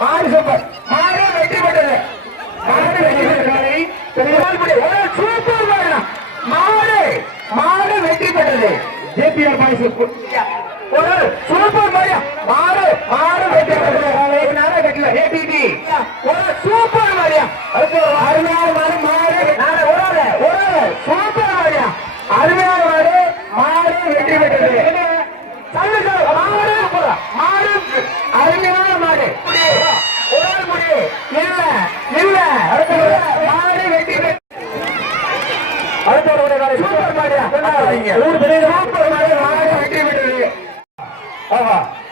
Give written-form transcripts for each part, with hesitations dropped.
மாடு சூப்பர் மாடு வெற்றி பெற்றது மாடு வெற்றி பெற்றது சூப்பர் மாடு மாடு வெற்றி பெற்றது ஜேபிஆர் பாய்ஸ் ஒரு சூப்பர் மாரியா மாடு மாடு வெற்றி பெற்றது நானே கட்டல ஏபிடி ஒரு சூப்பர் மாரியா அது அருமையான மாடு மாடு நானே ஒரு சூப்பர் மாரியா அருமையான மாடு மாடு வெற்றி பெற்றது மாடு மாடு அருமையான மாடு ஒரு முடி இல்ல இல்ல மாடு வெற்றி பெற்றது சூப்பர் மாடியா சூப்பர் மாடு மாடு வெற்றி பெற்றது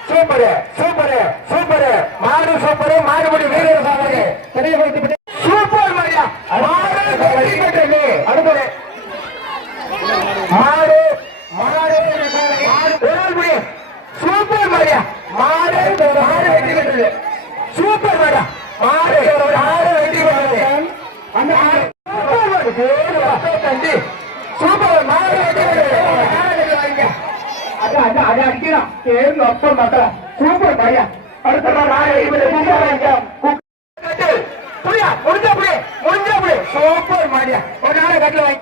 சூப்பர் சூப்பர் சூப்பர் மாடு சூப்பர் மாடுபடி வீரர் சாதனை தெரியப்படுத்தி சூப்பர் மாடியா மாடு வெற்றி பெற்றது அடுத்தது மாடு மாடு மாடு சூப்பர் மாடியா மாடு மாடு வெற்றி பெற்றது சூப்பர் மாடியா மாடு மாடு வெற்றி பெற்றது அந்த தண்டி சூப்பர் மாடு வெற்றி பெற்றது அடிக்கிறான் அப்பர் மக்கள் சூப்பர் மாடியா அடுத்த சூப்பர் மாடியா ஒரு நாளை கட்டல வாங்கி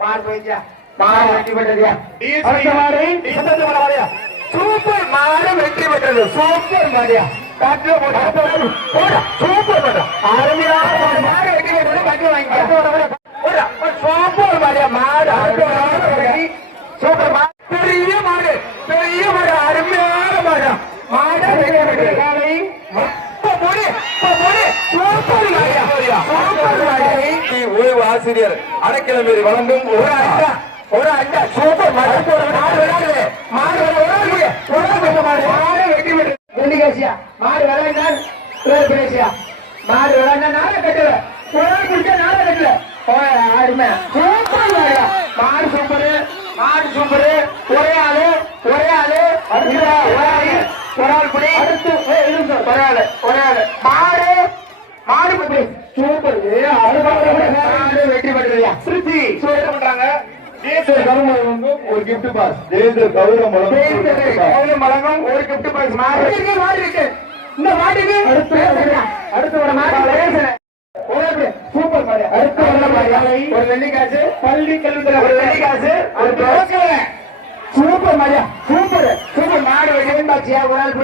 பால் போயிடுச்சா மாடு வெற்றி பெற்றதுயா சூப்பர் மாடு வெற்றி பெற்றது சூப்பர் மாடியா காட்டுல போட சூப்பர் மாடு அருமையான மாடு வெற்றி பெற்றது கட்டு வாங்கி சூப்பர் மாடியா மாடு சூப்பர் மாடு பெரிய மாடு அருமையான மாடு மாடு வெற்றி பெற்றது காலை ஓய்வு ஆசிரியர் அரைக்கிழமை வழங்கும் ஒரு அண்டா சூப்பர் மாடு மாடு வெற்றி பெற்று மாடு விளையாண்டான் மாடு விளையாண்டா நாளை கட்டல குடிச்சா நாளை கட்டல அருமை சூப்பர் மாடியா மாடு சூப்பரு மாடு சூப்பரு ஒரே ஆளு ஒரு ஆள் புடி அடுத்து ஒரே ஆளு மாடு மாடு சூப்பர் மாடு வெற்றி பெற்றதுயா திருச்சி என்ன பண்றாங்க ஒரு கிஃப்ட் பாஸ் கௌரவம் வழங்கும் ஒரு கிஃப்ட் பாஸ் மாடு இருக்கு இந்த மாட்டுக்கு அடுத்து ஒரு மாடு சூப்பர் மாடு அடுத்து ஒரு வெள்ளிக்காசு பள்ளி கல்வித்துறை ஒரு வெள்ளிக்காசு சூப்பர் மாடியா சூப்பர் சூப்பர் மாடு வெற்றி ஒரு ஆள்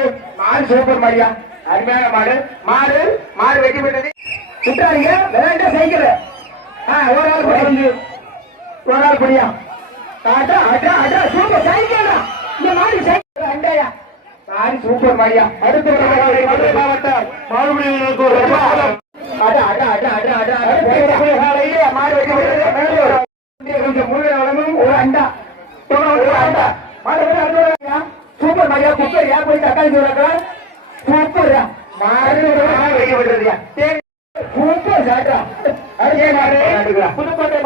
மாடு சூப்பர் மாடியா அருமையான மாடு மாடு மாடு வெற்றி பெற்றது சுற்றாதீங்க விளையாண்ட சைக்கிள் ஒரு ஆள் புரியா சூப்பர் சைக்கிள் இந்த மாடு சைக்கிள் அண்டையா மாடு சூப்பர் மாடியா அடுத்து மாவட்டம் மாடுபிடிகளுக்கு ஒரு மாடு வெற்றி பெற்றது ஒரு அண்டா சூப்பர் மாடியா குக்கர் யார் போய் தக்காளி சொல்றாங்க சூப்பர் மாடு வெற்றி பெற்றதுயா சூப்பர் சாட்டா புதுக்கோட்டை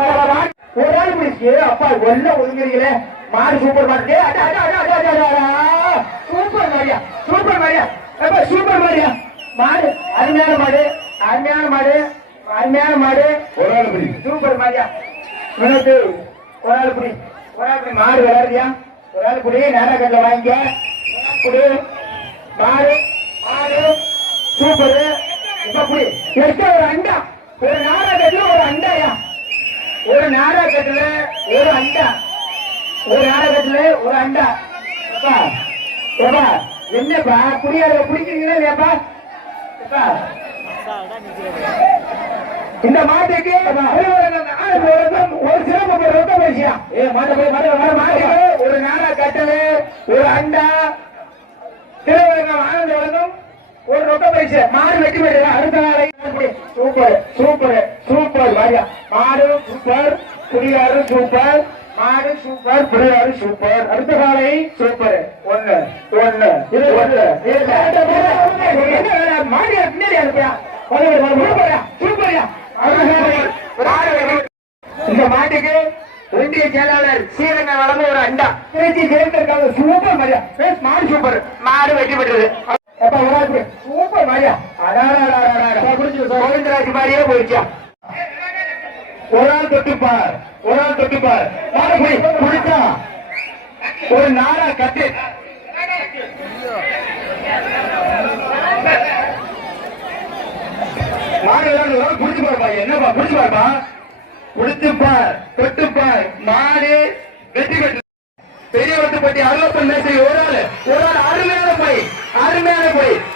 ஒரு ஆள் பிடிச்சு அப்பா ஒல்ல ஒதுங்கிறீங்களே மாடு சூப்பர் மாடு சூப்பர் மாடியா சூப்பர் மாடியா சூப்பர் மாடியா மாடு அருமையான மாடு அருமையான மாடு அருமையான மாடு ஒரு ஆள் பிடி சூப்பர் மாடியா உனக்கு ஒரு ஆள் பிடி மாடு விளையாடுறியா ஒரு ஆள் பிடி நேரம் கட்டில வாங்கிக்க குடி மாடு மாடு சூப்பர் ஒரு அண்டா ஒரு நாடகத்துல ஒரு அண்டாயா ஒரு நாடகத்துல ஒரு அண்டா ஒரு நாடகத்துல ஒரு அண்டா என்னப்பா புரியாத பிடிக்கிறீங்களா இல்லையாப்பா இந்த மாட்டுக்கு ஒரு சிறப்பு ரொக்க பேசியா மாட்டுக்கு ஒரு நாடா கட்டலு ஒரு அண்டா திருவரங்கம் ஆனந்த வழங்கும் ஒரு ரொக்க பரிசு மாடு வெற்றி பெற்ற அடுத்த நாளை சூப்பர் சூப்பர் சூப்பர் மாடு சூப்பர் புரியாறு சூப்பர் மாடு சூப்பர் புரியாறு சூப்பர் அடுத்த காலை சூப்பர் ஒன்னு மாடு சூப்பர் இந்த மாட்டுக்கு ஒன்றிய செயலாளர் சீரங்க வளர்ந்து ஒரு அண்டா பேச்சு சேர்ந்திருக்காங்க சூப்பர் மாரியா மாடு சூப்பர் மாடு வெற்றி பெற்றது சூப்பர் மாரியா கோவிந்தராஜ் மாதிரியே போயிடுச்சா ஒரு ஆள் தொட்டுப்பார் குடிச்சா ஒரு நாடா கட்டு மாடு விளையாடுறவங்க புடிச்சு பாருப்பா, என்னப்பா புடிச்சு பாருப்பா, புடிச்சுப்பார் தொட்டுப்பார், மாடு வெற்றி பெற்று பெரிய வட்டுப்பட்டி அருளப்பன் மேசை ஒரு ஆள் அருமையான போய்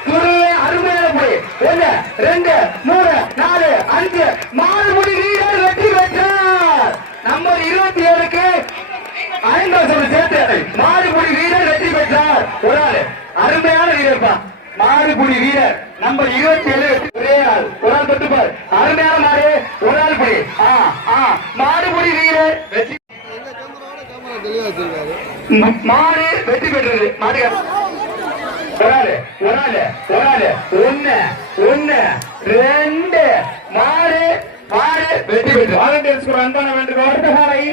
துருவே அருமையான போய் 1 2 3 4 5 மாடுபுடி வீரர் வெற்றி பெற்றார். நம்பர் 27க்கு 5,000 சேர்த்து மாடுபுடி வீரர் வெற்றி பெற்றார். ஒரு ஆள் அருமையான வீரர்ப்பா, மாடுபுடி வீரர் நம்பர் 27 ஒரே ஆள் ஒரு ஆள் தொட்டுப்பார், அருமையான மாடு ஒரு ஆள் புடி மாடுபுடி வீரர் வெற்றி மாடு வெற்றி பெற்றது. மாடு ஒரு ஆளு 1 2 மாடு வெற்றி பெற்றது. வாலண்டியர்ஸ் அன்பான வேண்டுகோள்,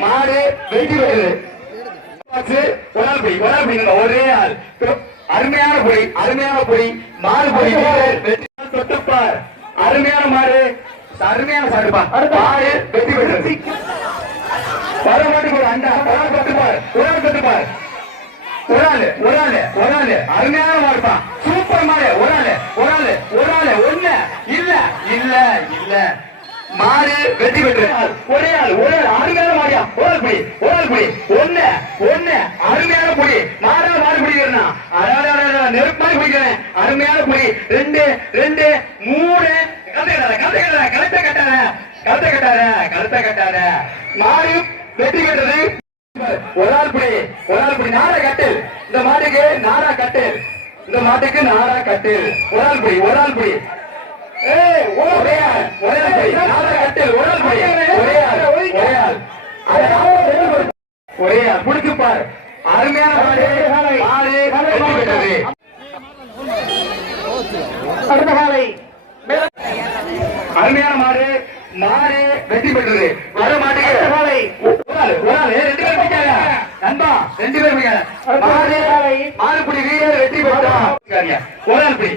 மாடு வெற்றி பெற்றது. ஒரு ஆள் புடி ஒரே ஆள் அருமையான பொடி மாடு பொடி வெற்றி தொட்டுப்பார், அருமையான மாடு அருமையான சாடுப்பா, மாடு வெற்றி பெற்றது. அண்டா தொட்டுப்பார் ஒரு ஆளு அருமையான மாடுப்பா, சூப்பர் மாடு ஒரு ஆளு 1 இல்ல மாடு வெற்றி பெற்று ஒரே ஆள் அருமையான மாடியா ஒரு ஆள் புடி 1 அருமையான புடி மாடு பிடிக்கிறா நெருப்பாடி பிடிக்கிறேன், அருமையான புடி 2 3 கழுத்தை கட்டாத மாடு வெற்றி பெற்றது. ஒரு ஆள் புடி நாரா கட்டில், இந்த மாட்டுக்கு நாரா கட்டில் ஒரு ஆள் புடி ஒரே ஆள் புடிச்சுப்பார், அருமையான மாடு வெற்றி பெற்றது. அடுத்த காலை அருமையான மாடு வெற்றி பெற்றது. வர மாட்டுக்கு நண்பா 2 பேர் மாடுபுடி வீரர் வெற்றி பெற்றார். ஒரு ஆள் புடி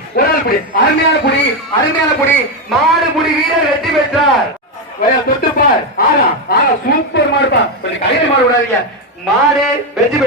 அருமையான புடி மாடுபுடி வீரர் வெற்றி பெற்றார். தொட்டுப்பார் சூப்பர் மாடுப்பா, கொஞ்சம் கையில் மாடு விடாதீங்க, மாடு வெற்றி பெற்றார்.